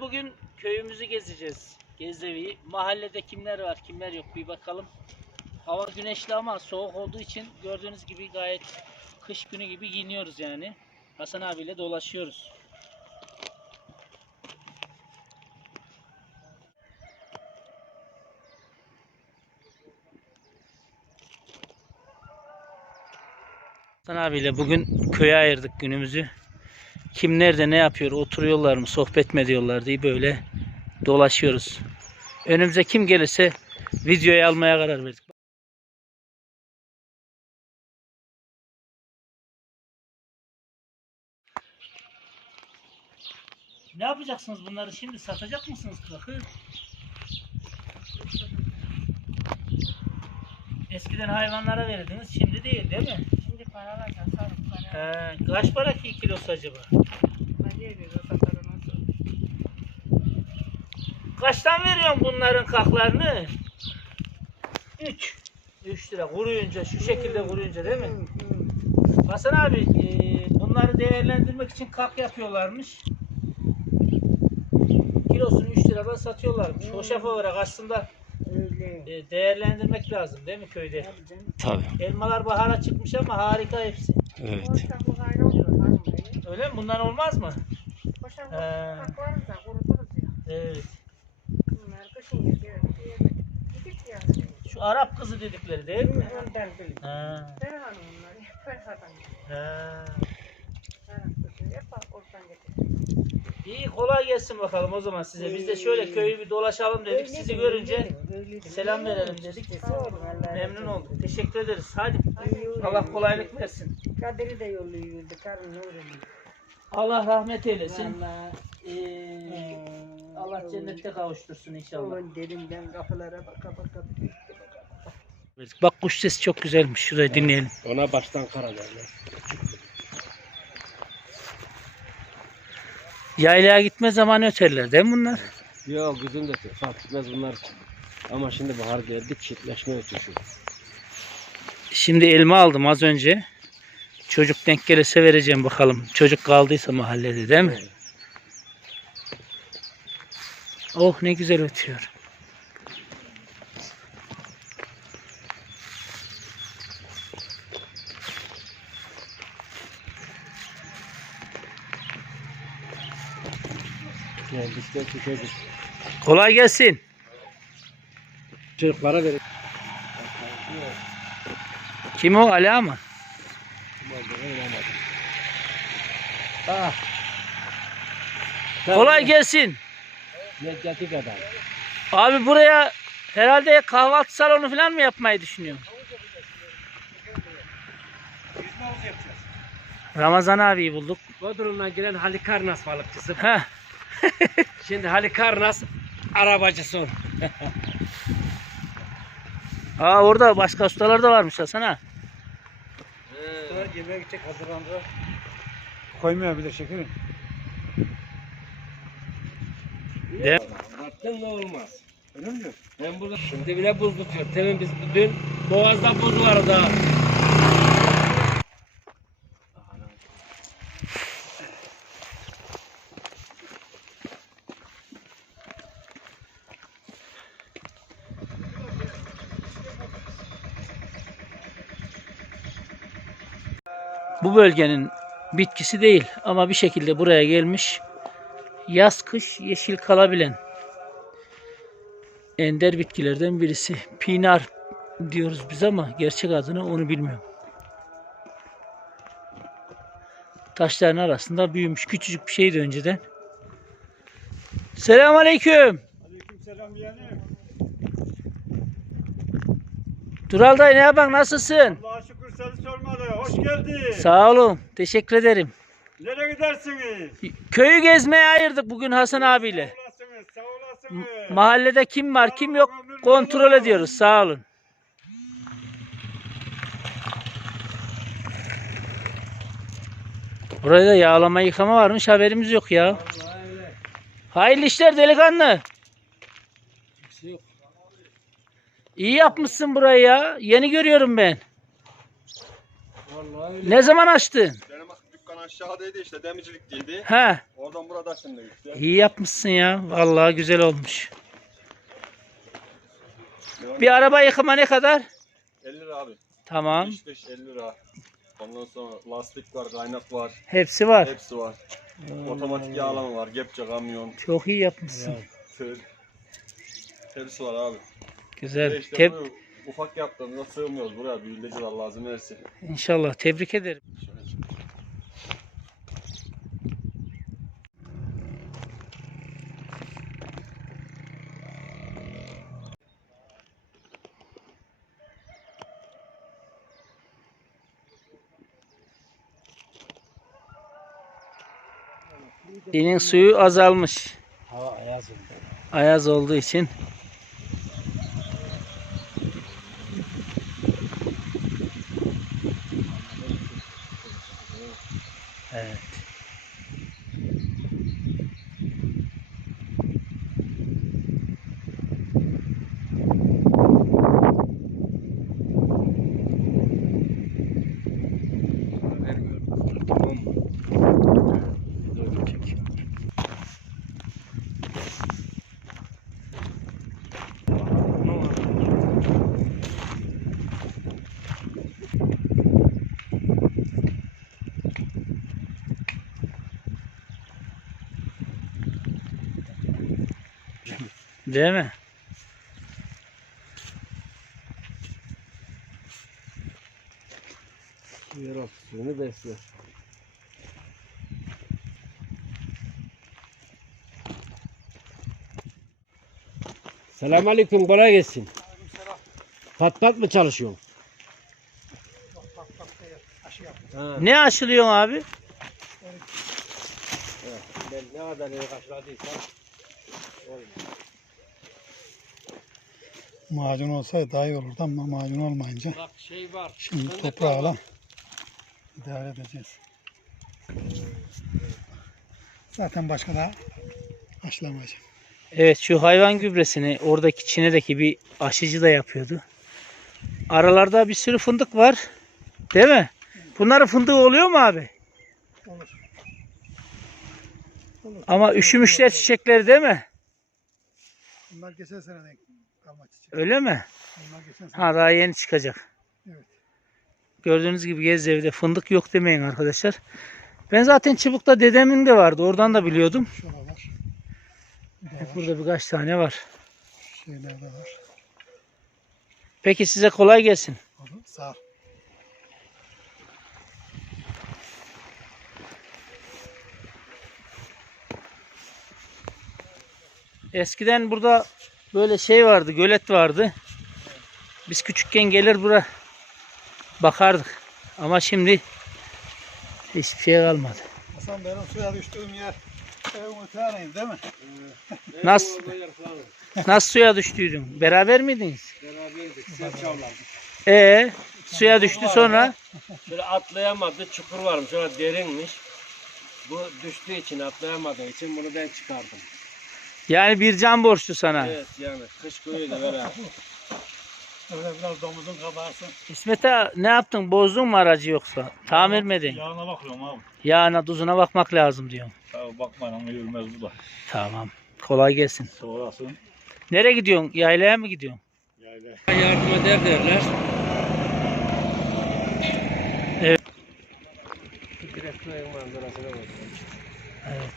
Bugün köyümüzü gezeceğiz. Gezevi'yi. Mahallede kimler var kimler yok bir bakalım. Hava güneşli ama soğuk olduğu için gördüğünüz gibi gayet kış günü gibi giyiniyoruz yani. Hasan abiyle dolaşıyoruz. Hasan abiyle bugün köye ayırdık günümüzü. Kim nerede ne yapıyor, oturuyorlar mı, sohbet mi ediyorlar diye böyle dolaşıyoruz. Önümüze kim gelirse videoya almaya karar verdik. Ne yapacaksınız bunları şimdi? Satacak mısınız kırakı? Eskiden hayvanlara verirdiniz, şimdi değil değil mi? Şimdi para para. He, kaç para ki kilosu acaba? Kaçtan veriyorsun bunların kaklarını? 3. 3 lira kuruyunca şu şekilde kuruyunca değil mi? Hasan abi e, bunları değerlendirmek için kak yapıyorlarmış. Kilosunu 3 liradan satıyorlarmış. Hoşaf olarak aslında e, değerlendirmek lazım değil mi köyde? Tabii. Elmalar bahara çıkmış ama harika hepsi. Evet. Öyle mi? Bundan olmaz mı? Ya. Evet. Bunlar. Şu Arap kızı dedikleri değil mi? Ondan bilin. Ha. Ha. İyi kolay gelsin bakalım o zaman size. Biz de şöyle köyü bir dolaşalım dedik. Sizi görünce selam verelim dedik. Memnun olduk. Teşekkür ederiz. Hadi. Allah kolaylık versin. Kaderi de yolluyordu. Karın öğreniyor. Allah rahmet eylesin. Valla. Ee, Allah cennette kavuştursun inşallah. Onun derinden kapılara baka baka. Bak kuş sesi çok güzelmiş. Şurayı dinleyelim. Ona baştan kara derler. Yaylaya gitme zamanı öterler değil mi bunlar? Yok kızım da fark etmez bunlar. Ama şimdi bahar geldi çiftleşme ötüşü. Şimdi elma aldım az önce. Çocuk denk gelirse vereceğim bakalım. Çocuk kaldıysa mahallede değil mi? Oh ne güzel ötüyor. Kolay gelsin. Çocuklara verin. Kim o? Ala mı? Ah. Kolay gelsin. Necati kadar. Abi buraya herhalde kahvaltı salonu falan mı yapmayı düşünüyorsun? Ramazan abiyi bulduk. Bodrum'dan giren Halikarnas balıkçısı. Heh. Şimdi Halikarnas arabacısı. Aa orada başka ustalar da varmış Hasan ha. Yemeğe gidecek hazırlandı. Koymuyor bir de şekerim. De Baktın ne olmaz. Öyle mi? Ben burada şimdi bile buz tutuyor. Temin biz dün boğazda buz vardı. ha. bu bölgenin bitkisi değil ama bir şekilde buraya gelmiş. Yaz kış yeşil kalabilen ender bitkilerden birisi. Pinar diyoruz biz ama gerçek adını onu bilmiyorum. Taşların arasında büyümüş küçücük bir şeydi önceden. Selamünaleyküm. Aleyküm selam yeğenim. Dural dayı ne yapan nasılsın? Allah'a şükür seni sormalı. Hoş geldin. Sağ olun. Teşekkür ederim. Nereye gidersiniz? Köyü gezmeye ayırdık bugün Hasan abiyle. Sağ olasınız. Sağ olasınız. Mahallede kim var kim yok kontrol ediyoruz. Sağ olun. Buraya da yağlama yıkama varmış haberimiz yok ya. Hayırlı işler delikanlı. Yok. İyi yapmışsın burayı ya. Yeni görüyorum ben. Öyle. Ne zaman açtın? Benim dükkan aşağıdaydı işte demircilikteydi. Ha, Oradan burada şimdi gitti. iyi yapmışsın ya. Vallahi güzel olmuş. Bir araba yıkama ne kadar? 50 lira abi. Tamam. İç dış 50 lira. Ondan sonra lastik var, kaynak var. Hepsi var. Hepsi var. Otomatik yağlama var, gepçe kamyon, Çok iyi yapmışsın. tır. Hepsi var abi. Güzel. Ve işte Teb- bunu ufak yaptığımızda sığmıyoruz buraya. Büyüleciler lazım versin. İnşallah. Tebrik ederim. Dinin suyu azalmış. Hava ayaz oldu. Ayaz olduğu için. Değil mi? Yeraltı suyunu besliyor. Selamünaleyküm, kolay gelsin. Pat pat mı çalışıyorsun? Ha, Ne aşılıyorsun abi? ben ne kadar iyi kaşladıysam Macun olsaydı daha iyi olurdu ama macun olmayınca Bak şey var. şimdi fındık var. idare edeceğiz. Zaten başka da aşılamayacağım. Evet şu hayvan gübresini oradaki Çin'deki bir aşıcı da yapıyordu. Aralarda bir sürü fındık var. Değil mi? Bunların fındığı oluyor mu abi? Olur. Olur. Ama üşümüşler çiçekleri değil mi? Bunlar geçen seneden kalma çiçek. Öyle mi? Ha daha yeni çıkacak. Evet. Gördüğünüz gibi Gezzevi'de fındık yok demeyin arkadaşlar. Ben zaten Çubuk'ta dedemin de vardı. Oradan da biliyordum. Şurada var. Hep burada birkaç tane var. Şeyler de var. Peki size kolay gelsin. Olur. Sağ ol. Eskiden burada böyle şey vardı, gölet vardı. Biz küçükken gelir bura bakardık. Ama şimdi hiçbir şey kalmadı. Hasan benim suya düştüğüm yer evin öteğineydi değil mi? Nasıl nasıl suya düştüydün? Beraber miydiniz? Beraberdik. Sen çavlandık. Ee, suya düştü sonra Böyle atlayamadı. Çukur varmış. Orada derinmiş. Bu düştüğü için atlayamadığı için bunu ben çıkardım. Yani bir can borçlu sana. Evet yani kış kuyuyla beraber. Öyle biraz domuzun kabarsın. İsmet ağa, ne yaptın? Bozdun mu aracı yoksa? Tamir mi edin? Yağına bakıyorum abi. Yağına tuzuna bakmak lazım diyorum. Tabii bakmayın ama yürümez bu da. Tamam. Kolay gelsin. Sağ olasın. Nereye gidiyorsun? Yaylaya mı gidiyorsun? Yayla. Yardım eder derler. Evet. Direkt bu evin manzarasına bakıyorum. Evet.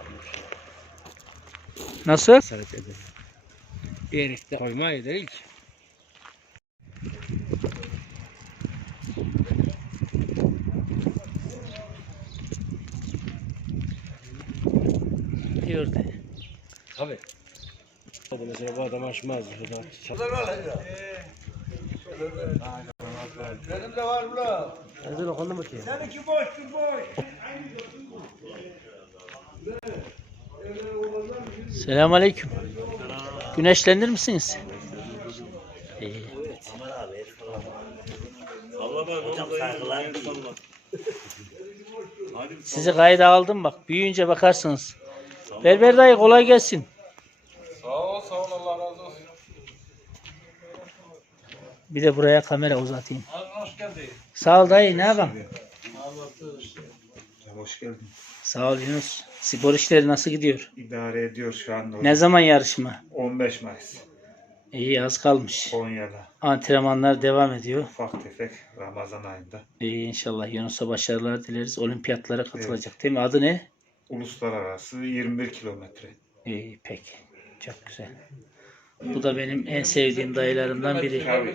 Herif de varmış. Nasıl? Sarıp eder. De koymayı değil ki. Diyordu. Tabii. Mesela bu adam açmaz. Benim de var. Ezan okundu mu ki? Seninki boş, şu boş. Selamünaleyküm. Güneşlenir misiniz? İyi. Sizi kayda aldım bak. Büyüyünce bakarsınız. Berber dayı kolay gelsin. Sağ ol, sağ ol. Allah razı olsun. Bir de buraya kamera uzatayım. Abi hoş geldin. Sağ ol dayı ne yapalım? Hoş geldin. Sağ ol Yunus. Spor işleri nasıl gidiyor? İdare ediyor şu anda. Ne zaman yarışma? 15 Mayıs. İyi az kalmış. Konya'da. Antrenmanlar devam ediyor. Ufak tefek Ramazan ayında. İyi inşallah Yunus'a başarılar dileriz. Olimpiyatlara katılacak değil mi? Adı ne? Uluslararası 21 kilometre. İyi peki. Çok güzel. Bu da benim en sevdiğim dayılarımdan biri. Tabii.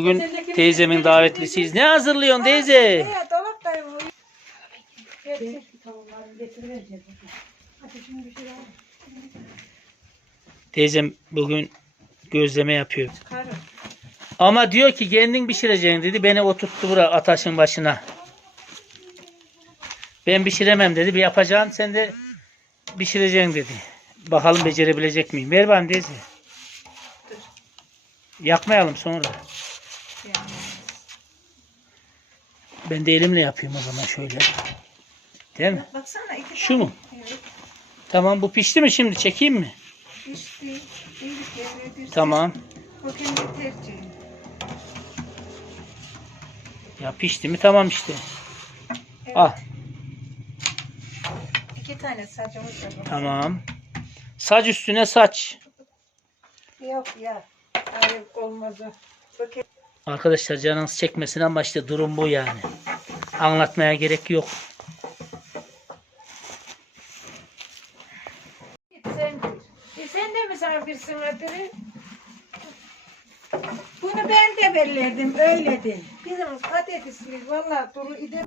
Bugün teyzemin davetlisiyiz. Ne hazırlıyorsun teyze? Teyzem bugün gözleme yapıyor. Ama diyor ki kendin pişireceksin dedi. Beni oturttu bura ataşın başına. Ben pişiremem dedi. Bir yapacağım sen de pişireceksin dedi. Bakalım becerebilecek miyim? Ver bana teyze. Yakmayalım sonra. Ben de elimle yapayım o zaman şöyle. Değil mi? Baksana iki Şu mu? Evet. Tamam bu pişti mi şimdi? Çekeyim mi? Pişti. İyilik yerine Tamam. O kendi. Ya pişti mi? Tamam işte. Al. İki tane saçımız da var. Tamam. Saç üstüne saç. Yok ya. Hayır olmaz o. Bakın. Arkadaşlar canınız çekmesin ama işte durum bu yani. Anlatmaya gerek yok. E sen de misafirsin Adırı. Bunu ben de belirledim öyledir. Bizim patatesli vallahi duru ide.